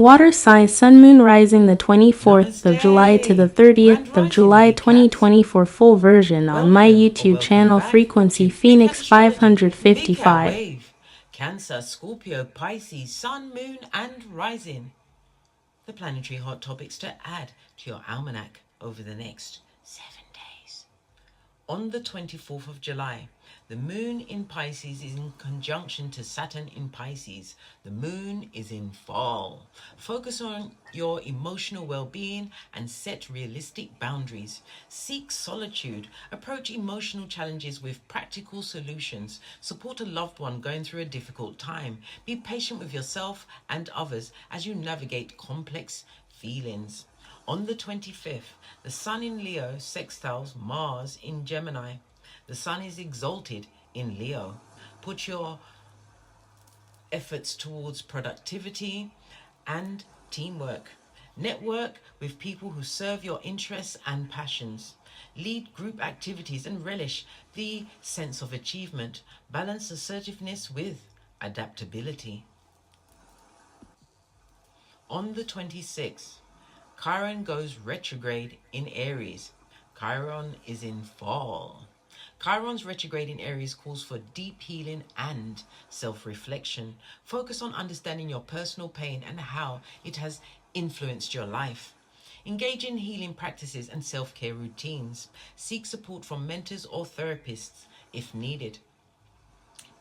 Water sign Sun Moon rising the 24th of July to the 30th of July 2024 full version on my YouTube channel Frequency Phoenix 555. Cancer, Scorpio, Pisces, Sun, Moon and Rising. The planetary hot topics to add to your almanac over the next 7 days. On the 24th of July, the moon in Pisces is in conjunction to Saturn in Pisces. The moon is in fall. Focus on your emotional well-being and set realistic boundaries. Seek solitude. Approach emotional challenges with practical solutions. Support a loved one going through a difficult time. Be patient with yourself and others as you navigate complex feelings. On the 25th, the Sun in Leo sextiles Mars in Gemini. The Sun is exalted in Leo. Put your efforts towards productivity and teamwork. Network with people who serve your interests and passions. Lead group activities and relish the sense of achievement. Balance assertiveness with adaptability. On the 26th, Chiron goes retrograde in Aries. Chiron is in fall. Chiron's retrograde in Aries calls for deep healing and self-reflection. Focus on understanding your personal pain and how it has influenced your life. Engage in healing practices and self-care routines. Seek support from mentors or therapists if needed.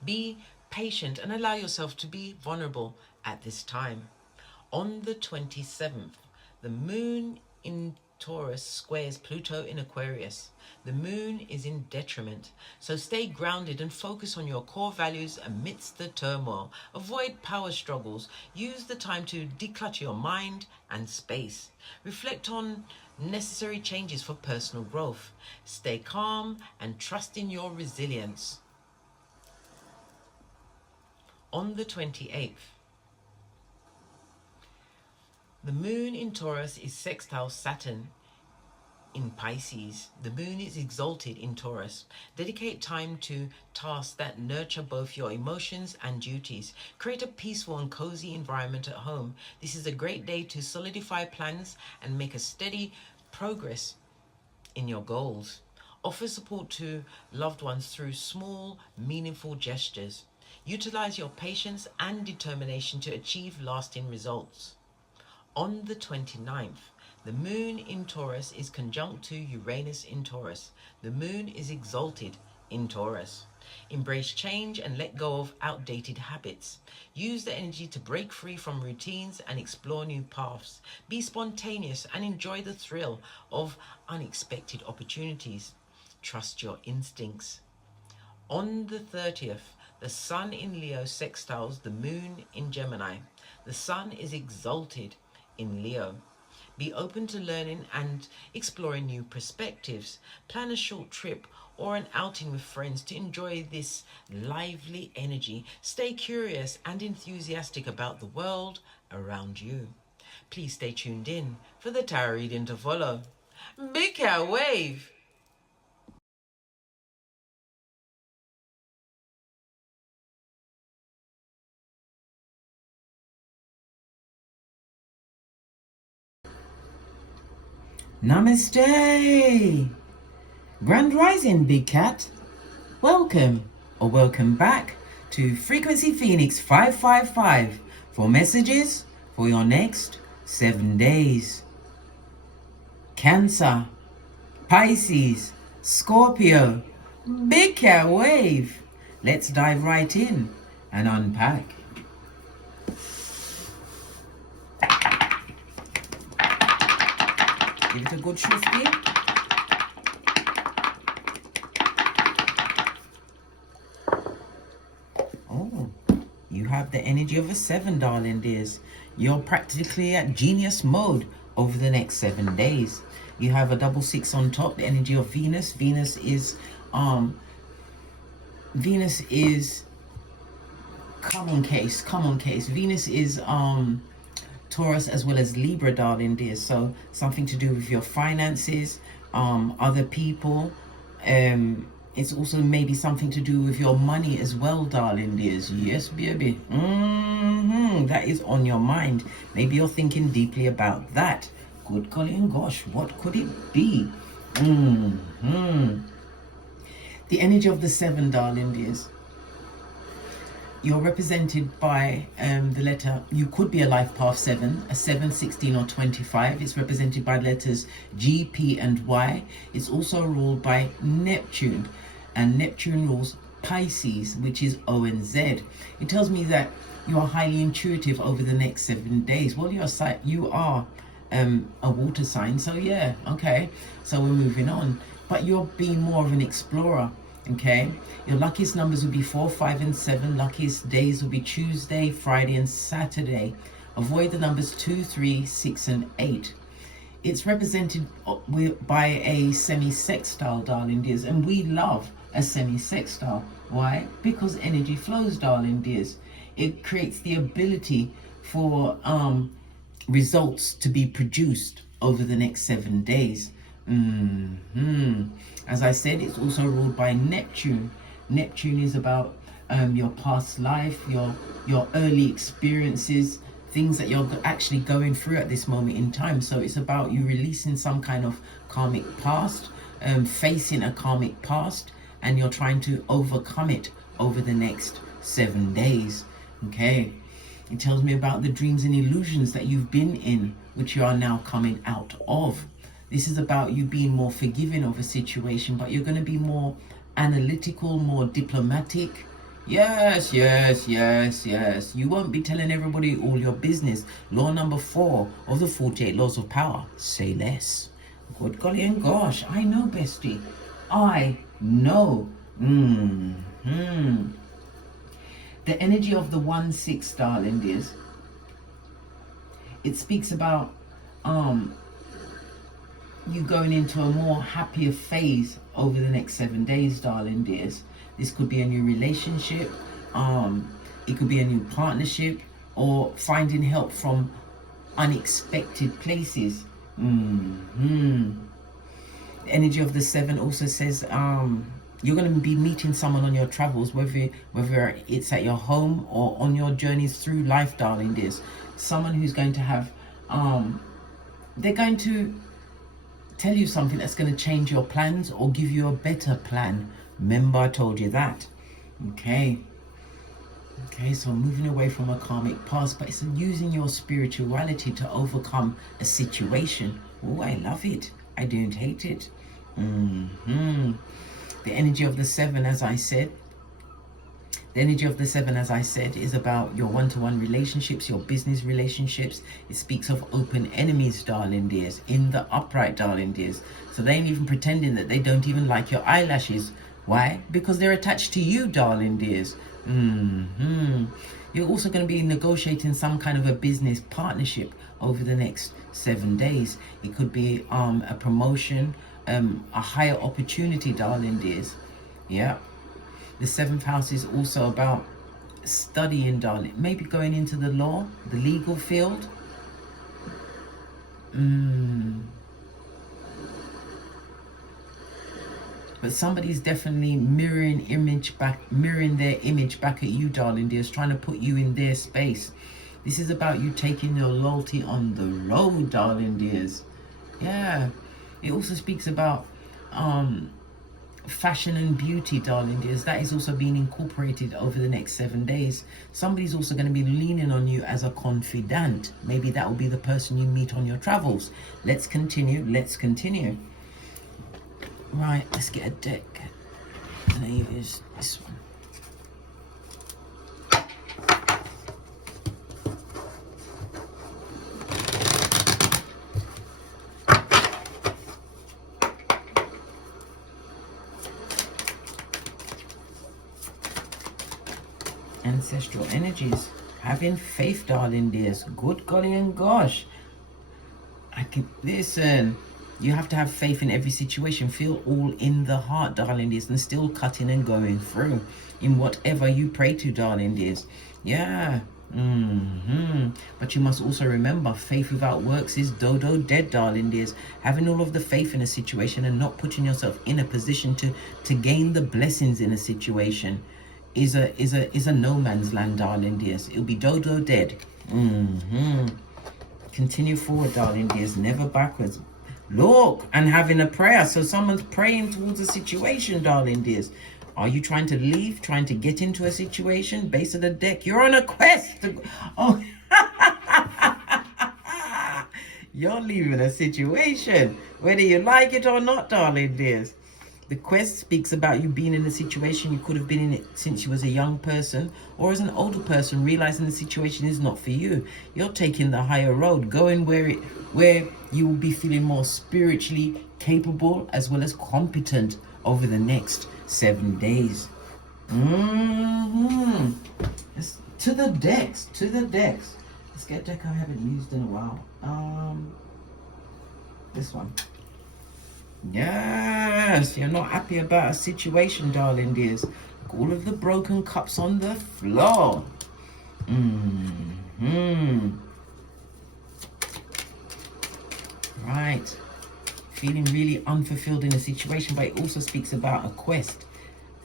Be patient and allow yourself to be vulnerable at this time. On the 27th, the moon in Taurus squares Pluto in Aquarius. The moon is in detriment, so stay grounded and focus on your core values amidst the turmoil. Avoid power struggles. Use the time to declutter your mind and space. Reflect on necessary changes for personal growth. Stay calm and trust in your resilience. On the 28th, the moon in Taurus is sextile Saturn in Pisces. The moon is exalted in Taurus. Dedicate time to tasks that nurture both your emotions and duties. Create a peaceful and cozy environment at home. This is a great day to solidify plans and make a steady progress in your goals. Offer support to loved ones through small, meaningful gestures. Utilize your patience and determination to achieve lasting results. On the 29th, the moon in Taurus is conjunct to Uranus in Taurus. The moon is exalted in Taurus. Embrace change and let go of outdated habits. Use the energy to break free from routines and explore new paths. Be spontaneous and enjoy the thrill of unexpected opportunities. Trust your instincts. On the 30th, the Sun in Leo sextiles the moon in Gemini. The Sun is exalted in Leo. Be open to learning and exploring new perspectives. Plan a short trip or an outing with friends to enjoy this lively energy. Stay curious and enthusiastic about the world around you. Please stay tuned in for the tarot reading to follow. Big Cat Wave! Namaste! Grand Rising, Big Cat. Welcome or welcome back to Frequency Phoenix 555 for messages for your next 7 days. Cancer, Pisces, Scorpio, Big Cat Wave. Let's dive right in and unpack. Give it a good shifty. Oh, you have the energy of a 7, darling dears. You're practically at genius mode over the next 7 days. You have a double 6 on top, the energy of Venus. Venus is come on case. Venus is Taurus as well as Libra, darling dears. So something to do with your finances, other people. It's also maybe something to do with your money as well, darling dears. Yes, baby. That is on your mind. Maybe you're thinking deeply about that. Good golly and gosh, what could it be? The energy of the 7, darling dears. You're represented by the letter, you could be a life path 7, a 7, 16 or 25. It's represented by letters G, P and Y. It's also ruled by Neptune, and Neptune rules Pisces, which is O and Z. It tells me that you are highly intuitive over the next 7 days. Well, you are a water sign, so yeah, okay, so we're moving on. But you're being more of an explorer. Okay, your luckiest numbers will be 4, 5 and 7. Luckiest days will be Tuesday, Friday and Saturday. Avoid the numbers 2, 3, 6 and 8. It's represented by a semi-sextile, darling dears, and we love a semi-sextile. Why? Because energy flows, darling dears. It creates the ability for results to be produced over the next 7 days. As I said, it's also ruled by Neptune. Neptune is about your past life, your early experiences, things that you're actually going through at this moment in time. So it's about you releasing some kind of karmic past, facing a karmic past, and you're trying to overcome it over the next 7 days. Okay, it tells me about the dreams and illusions that you've been in, which you are now coming out of. This is about you being more forgiving of a situation, but you're going to be more analytical, more diplomatic. Yes, yes, yes, yes. You won't be telling everybody all your business. Law number 4 of the 48 laws of power. Say less. Good golly and gosh, I know, bestie. I know. The energy of the 1-6, darling dears. It speaks about you going into a more happier phase over the next 7 days, darling dears. This could be a new relationship, it could be a new partnership, or finding help from unexpected places. The energy of the 7 also says you're going to be meeting someone on your travels, whether it's at your home or on your journeys through life, darling dears. Someone who's going to have they're going to tell you something that's going to change your plans or give you a better plan. Remember, I told you that. Okay, so moving away from a karmic past, but it's using your spirituality to overcome a situation. Oh, I love it. I don't hate it. The energy of the 7, as I said, is about your one-to-one relationships, your business relationships. It speaks of open enemies, darling dears, in the upright, darling dears. So they ain't even pretending that they don't even like your eyelashes. Why? Because they're attached to you, darling dears. You're also going to be negotiating some kind of a business partnership over the next 7 days. It could be a promotion, a higher opportunity, darling dears. Yeah. The 7th house is also about studying, darling. Maybe going into the law, the legal field. But somebody's definitely mirroring their image back at you, darling dears, trying to put you in their space. This is about you taking your loyalty on the road, darling dears. Yeah. It also speaks about fashion and beauty, darling dears. That is also being incorporated over the next 7 days. Somebody's also going to be leaning on you as a confidant. Maybe that will be the person you meet on your travels. Let's continue. Right, let's get a deck. And I use this one. Ancestral energies. Having faith, darling dears. Good golly and gosh. Listen. You have to have faith in every situation. Feel all in the heart, darling dears, and still cutting and going through in whatever you pray to, darling dears. Yeah. But you must also remember, faith without works is dodo dead, darling dears. Having all of the faith in a situation and not putting yourself in a position to gain the blessings in a situation is a no man's land, darling dears. It'll be dodo dead. Continue forward, darling dears, never backwards. Look, and having a prayer. So someone's praying towards a situation, darling dears. Are you trying to leave, trying to get into a situation? Base of the deck, you're on a quest. Oh, you're leaving a situation, whether you like it or not, darling dears. The quest speaks about you being in a situation you could have been in it since you was a young person, or as an older person realizing the situation is not for you. You're taking the higher road, going where you will be feeling more spiritually capable as well as competent over the next 7 days. To the decks. Let's get a deck I haven't used in a while. This one. Yes, you're not happy about a situation, darling dears. All of the broken cups on the floor. Right. Feeling really unfulfilled in a situation, but it also speaks about a quest.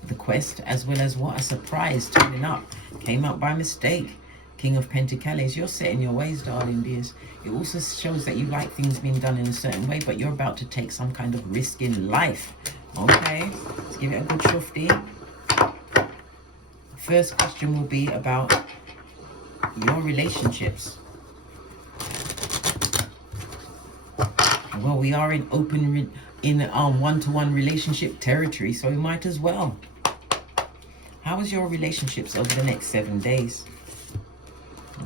The quest, as well as what a surprise turning up. Came up by mistake. King of Pentacles, you're set in your ways, darling dears. It also shows that you like things being done in a certain way, but you're about to take some kind of risk in life. Okay, let's give it a good shufti. First question will be about your relationships. Well, we are in one-to-one relationship territory, so we might as well. How is your relationships over the next 7 days?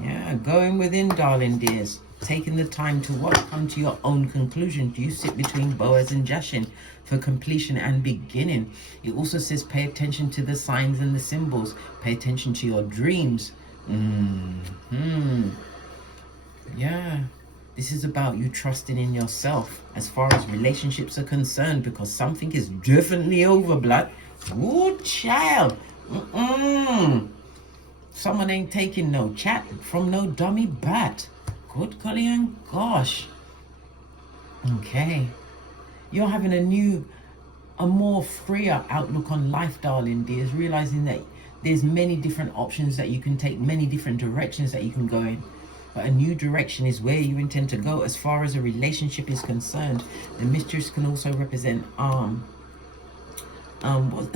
Yeah, going within, darling dears. Taking the time to what? Come to your own conclusion. Do you sit between Boaz and Jashin for completion and beginning? It also says pay attention to the signs and the symbols. Pay attention to your dreams. Yeah. This is about you trusting in yourself as far as relationships are concerned, because something is definitely over, blood. Ooh, child. Someone ain't taking no chat from no dummy bat. Good golly and gosh. Okay. You're having a more freer outlook on life, darling dears, realizing that there's many different options that you can take, many different directions that you can go in. But a new direction is where you intend to go as far as a relationship is concerned. The mistress can also represent a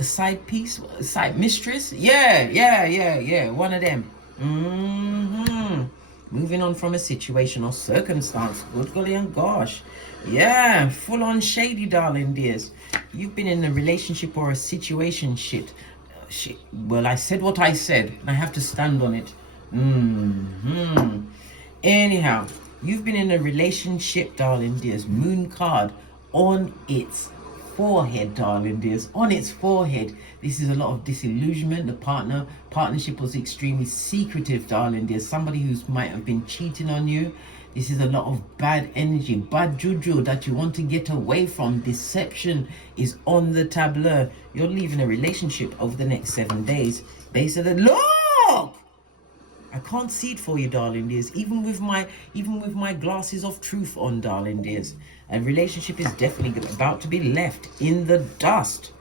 side piece, a side mistress. Yeah, one of them. Moving on from a situation or circumstance. Good golly and gosh. Yeah, full on shady, darling dears. You've been in a relationship or a situation shit. Well, I said what I said, and I have to stand on it. Anyhow, you've been in a relationship, darling dears. Moon card on its forehead, darling dears, on its forehead. This is a lot of disillusionment. The partnership was extremely secretive, darling dears. Somebody who might have been cheating on you. This is a lot of bad energy, bad juju that you want to get away from. Deception is on the tableau. You're leaving a relationship over the next 7 days. Base of the look. I can't see it for you, darling dears. Even with my glasses of truth on, darling dears. A relationship is definitely about to be left in the dust.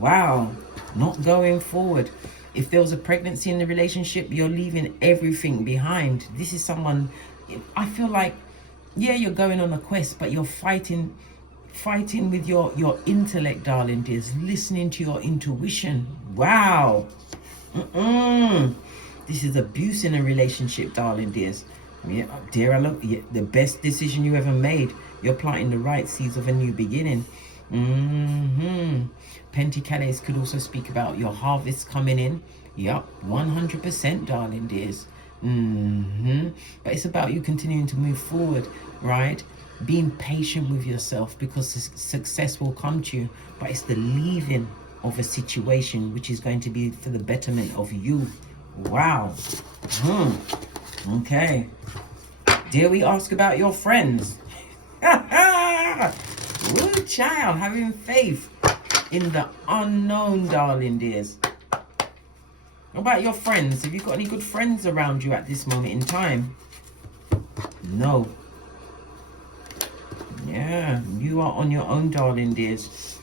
Wow. Not going forward. If there was a pregnancy in the relationship, you're leaving everything behind. This is someone, I feel like, yeah, you're going on a quest, but you're fighting with your intellect, darling dears. Listening to your intuition. Wow. This is abuse in a relationship, darling dears. Yeah, dear, I love you. The best decision you ever made. You're planting the right seeds of a new beginning. Pentacles could also speak about your harvest coming in. Yup, 100%, darling dears. But it's about you continuing to move forward, right? Being patient with yourself, because success will come to you. But it's the leaving of a situation which is going to be for the betterment of you. Wow. Okay. Dare we ask about your friends? Ooh, child, having faith in the unknown, darling dears. What about your friends? Have you got any good friends around you at this moment in time? No. Yeah, you are on your own, darling dears.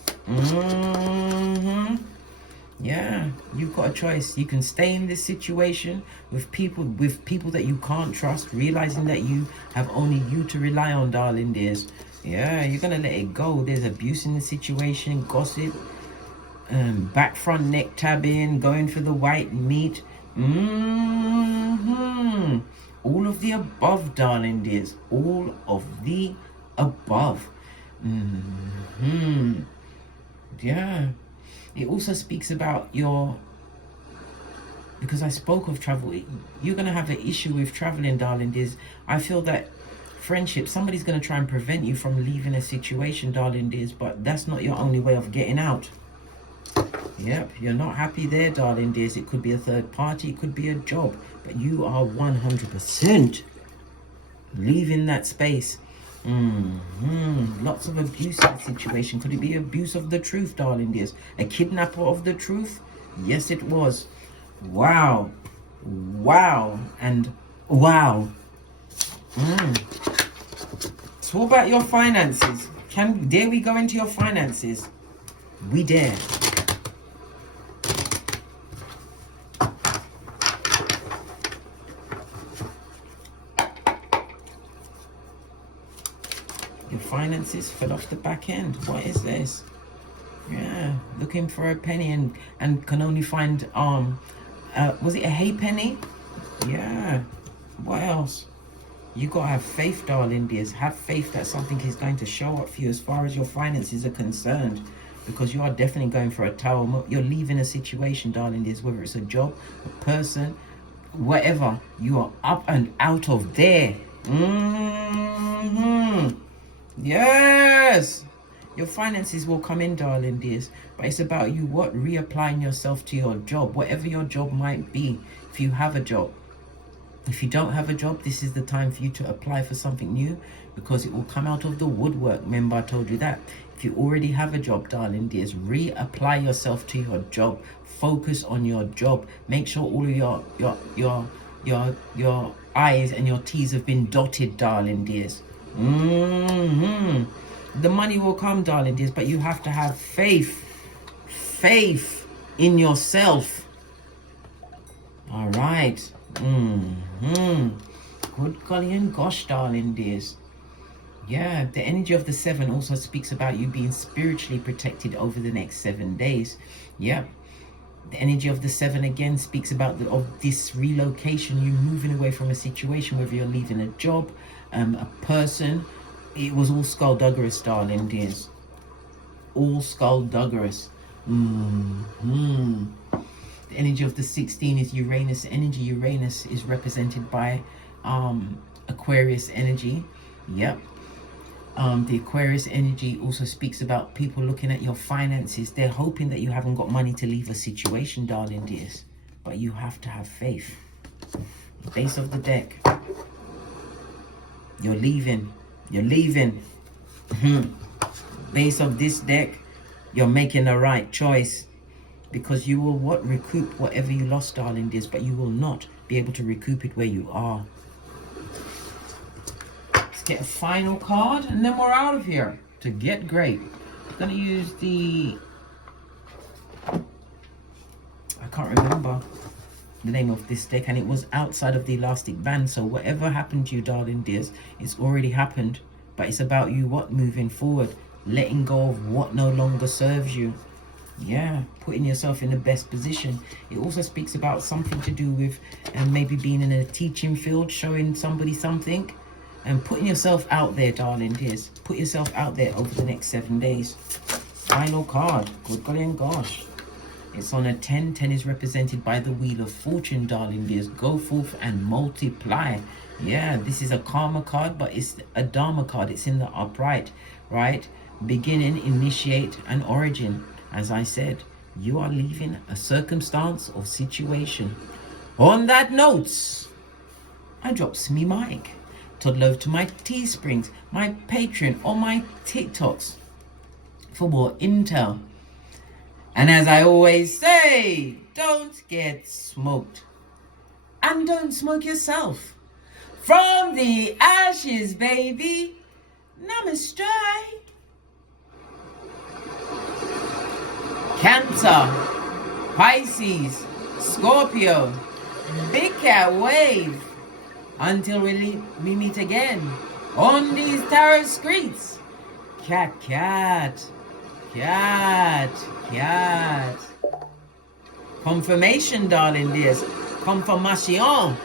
Yeah, you've got a choice. You can stay in this situation with people that you can't trust, realizing that you have only you to rely on, darling dears. Yeah, you're gonna let it go. There's abuse in the situation, gossip, back front neck tabbing, going for the white meat. All of the above, darling dears. All of the above. Yeah. It also speaks about your, because I spoke of travel, you're going to have an issue with traveling, darling dears. I feel that friendship, somebody's going to try and prevent you from leaving a situation, darling dears, but that's not your only way of getting out. Yep, you're not happy there, darling dears. It could be a third party, it could be a job, but you are 100% leaving that space. Lots of abuse in the situation. Could it be abuse of the truth, darling dears? A kidnapper of the truth? Yes, it was. Wow. Wow. And wow. So what about your finances? Dare we go into your finances? We dare. Your finances fell off the back end. What is this? Yeah, looking for a penny and can only find was it a halfpenny? Yeah. What else? You gotta have faith, darling dears. Have faith that something is going to show up for you as far as your finances are concerned, because you are definitely going for a tower. You're leaving a situation, darling dears, whether it's a job, a person, whatever. You are up and out of there. Yes, your finances will come in, darling dears, but it's about you reapplying yourself to your job, whatever your job might be. If you have a job, if you don't have a job, this is the time for you to apply for something new, because it will come out of the woodwork. Remember, I told you that. If you already have a job, darling dears, reapply yourself to your job. Focus on your job. Make sure all of your I's and your T's have been dotted, darling dears. The money will come, darling dears, but you have to have faith in yourself. All right. Good golly and gosh, darling dears. Yeah, the energy of the 7 also speaks about you being spiritually protected over the next 7 days. Yeah. The energy of the 7 again speaks about this relocation, you moving away from a situation, whether you're leaving a job, a person. It was all skullduggerous, darling dears. All skullduggerous. The energy of the 16 is Uranus energy. Uranus is represented by Aquarius energy. Yep. The Aquarius energy also speaks about people looking at your finances. They're hoping that you haven't got money to leave a situation, darling dears. But you have to have faith. Base of the deck. You're leaving. You're leaving. Base of this deck, you're making the right choice. Because you will recoup whatever you lost, darling dears. But you will not be able to recoup it where you are. Get a final card and then we're out of here. To get great, I'm gonna use the, I can't remember the name of this deck, and it was outside of the elastic band. So whatever happened to you, darling dears, it's already happened, but it's about you moving forward, letting go of what no longer serves you. Yeah, putting yourself in the best position. It also speaks about something to do with maybe being in a teaching field, showing somebody something. And putting yourself out there, darling dears. Put yourself out there over the next 7 days. Final card. Good golly and gosh. It's on a 10. 10 is represented by the Wheel of Fortune, darling dears. Go forth and multiply. Yeah, this is a karma card, but it's a dharma card. It's in the upright, right? Beginning, initiate, and origin. As I said, you are leaving a circumstance or situation. On that note, I drops me mic. Toddle over to my Teesprings, my Patreon, or my TikToks for more intel. And as I always say, don't get smoked. And don't smoke yourself. From the ashes, baby. Namaste. Cancer. Pisces, Scorpio, big cat wave. Until we meet again on these tarot streets. Cat, cat, cat, cat. Confirmation, darling dears. Confirmation.